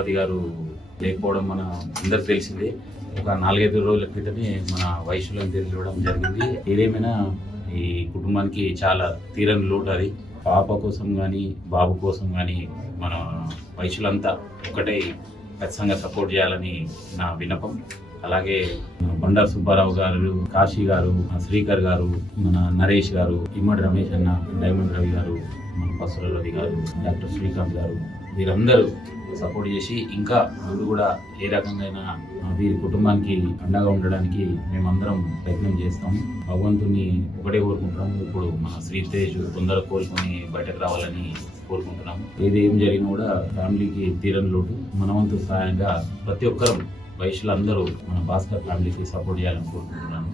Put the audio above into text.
పార్వతి గారు లేకపోవడం మన అందరికి తెలిసిందే. ఒక 4-5 రోజుల క్రితమే మన వైశ్యులను తెలియడం జరిగింది. ఏదేమైనా ఈ కుటుంబానికి చాలా తీరని లోటు అది. పాప కోసం కానీ బాబు కోసం కానీ మన వైశ్యులంతా ఒకటే ఖచ్చితంగా సపోర్ట్ చేయాలని నా విన్నపం. అలాగే బండారు సుబ్బారావు గారు, కాశీ గారు, శ్రీకర్ గారు, మన నరేష్ గారు, ఇమ్మడి రమేష్ అన్న, డైమండ్ రవి గారు, మన పసుల రవి గారు, డాక్టర్ శ్రీకాంత్ గారు, వీరందరూ సపోర్ట్ చేసి ఇంకా ముందు కూడా ఏ రకంగా వీరి కుటుంబానికి అండగా ఉండడానికి మేమందరం ప్రయత్నం చేస్తాం. భగవంతుని ఒకటే కోరుకుంటున్నాము. ఇప్పుడు మన శ్రీతేజ్ తొందరగా కోలుకొని బయటకు రావాలని కోరుకుంటున్నాము. ఏం జరిగినా కూడా ఫ్యామిలీకి తీరని లోటు. మనవంతు సహాయంగా ప్రతి ఒక్కరం వైశ్యులందరూ మన భాస్కర్ ఫ్యామిలీకి సపోర్ట్ చేయాలని కోరుకుంటున్నాను.